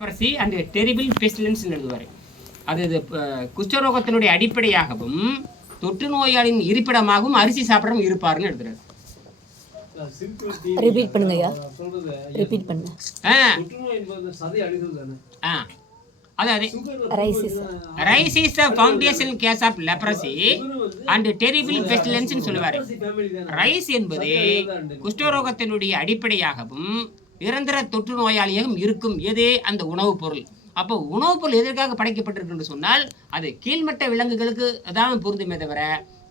Leprosy and terrible pestilence எழுதுவார். அது குஷ்டரோகத்தினுடைய அடிப்படையாகவும் தொற்று நோயாளின் இருப்பிடமாகவும் அரிசி சாப்பிடவும் இருப்பாருன்னு எழுதுறாரு. ரிப்பீட் பண்ணுங்கய்யா. ரிப்பீட் பண்ணுங்க. Rice is the foundation case of leprosy and terrible pestilence சொல்லுவார். ரைஸ் என்பது குஷ்டரோகத்தினுடைய அடிப்படையாகவும் நிரந்தர தொற்று நோயாளியாகவும் இருக்கும் எது அந்த உணவுப் பொருள். அப்போ உணவுப் பொருள் எதற்காக படைக்கப்பட்டிருக்கு என்று சொன்னால் அது கீழ்மட்ட விலங்குகளுக்கு அதான் பொருந்துமே தவிர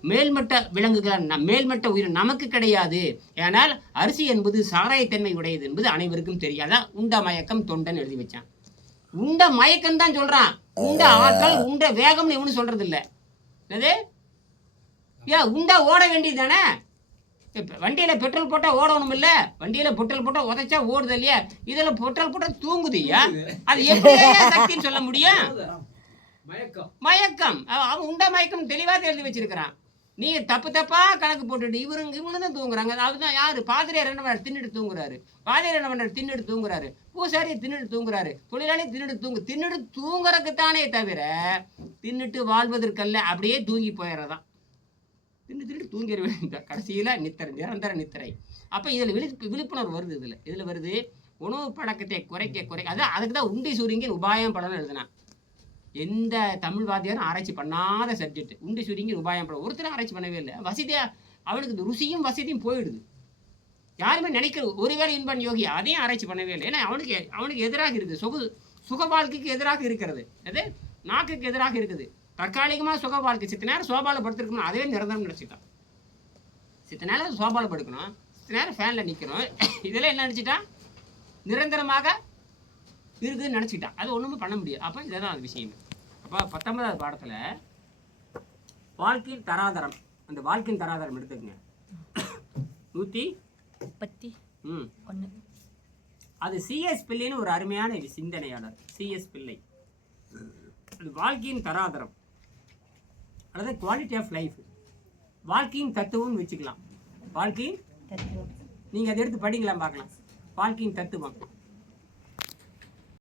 மேல்மட்ட விலங்குகள் மேல்மட்ட உயிர் நமக்கு கிடையாது. ஏனால் அரிசி என்பது சாராயத்தன்மை உடையது என்பது அனைவருக்கும் தெரியாதான். உண்ட மயக்கம் தொண்டன் எழுதி வச்சான். உண்ட மயக்கம் தான் சொல்றான். உண்ட ஆற்றல் உண்ட வேகம்னு இவனு சொல்றது இல்லை. என்னது உண்டா ஓட வேண்டியது தானே. வண்டியில் பெட்ரோல் போட்டால் ஓடணும் இல்லை. வண்டியில் பெட்ரோல் போட்டால் உதைச்சா ஓடுது இல்லையா. இதில் பெட்ரோல் போட்டால் தூங்குதுயா. அது எப்படி சக்தின்னு சொல்ல முடியும்? மயக்கம். அவன் உண்டா மயக்கம் தெளிவாக எழுதி வச்சிருக்கிறான். நீங்கள் தப்பா கணக்கு போட்டுட்டு இவங்களும் தான் தூங்குறாங்க. அதுதான் யாரு? பாதிரியார் என்ன பண்ணார்? தின்னுட்டு தூங்குறாரு. பாதிரியார் என்ன பண்ணார்? தின்னுட்டு தூங்குறாரு. பூசாரியை தின்னுட்டு தூங்குறாரு. தொழிலாளி தின்னுட்டு தூங்குறதுக்குத்தானே தவிர தின்னுட்டு வாழ்வதற்கல்ல. அப்படியே தூங்கி போயிடறதான். தின்னுட்டு தூங்கிட வேண்டிய கடைசியில் நிரந்தர நித்திரை. அப்போ இதில் விழிப்புணர்வு வருது. இதில் வருது உணவு பழக்கத்தை குறைக்க அதான் அதுக்கு தான் உண்டி சூரியங்கின் உபாயம் படம்னு எழுதினான். எந்த தமிழ் வாத்தியாரும் ஆராய்ச்சி பண்ணாத சப்ஜெக்ட் உண்டி சூரியங்கின் உபாயம் படம். ஒருத்தரும் ஆராய்ச்சி பண்ணவே இல்லை. வசதியாக அவனுக்கு இந்த ருசியும் வசதியும் போயிடுது. யாருமே நினைக்கிறது ஒருவேளை இன்பன் யோகி அதையும் ஆராய்ச்சி பண்ணவே இல்லை. ஏன்னா அவனுக்கு எதிராக இருக்குது. சுக வாழ்க்கைக்கு எதிராக இருக்கிறது. அது நாக்குக்கு எதிராக இருக்குது. தற்காலிகமாக சுக வாழ்க்கை சித்த நேரம் சோபாவில் படுத்துருக்கணும். அதே நிரந்தரம் நினச்சிட்டான். சித்த நேரம் சோபாவில் படுக்கணும், சித்த நேரம் ஃபேனில் நிற்கணும். இதெல்லாம் என்ன நினச்சிட்டான்? நிரந்தரமாக இருக்குதுன்னு நினச்சிக்கிட்டான். அது ஒன்றுமே பண்ண முடியாது. அப்போ இதை தான் அது விஷயம். அப்போ 19வது பாடத்தில் வாழ்க்கையின் தராதரம், அந்த வாழ்க்கையின் தராதரம் எடுத்துக்கங்க. 131. அது சிஎஸ் பிள்ளைன்னு ஒரு அருமையான சிந்தனையாளர். சிஎஸ் பிள்ளை. அது வாழ்க்கையின் தராதரம் அல்லது குவாலிட்டி ஆஃப் லைஃப், வாழ்க்கையின் தத்துவம்னு வச்சுக்கலாம். வாழ்க்கையின் நீங்கள் அதை எடுத்து படிக்கலாம், பார்க்கலாம். வாழ்க்கையின் தத்துவம்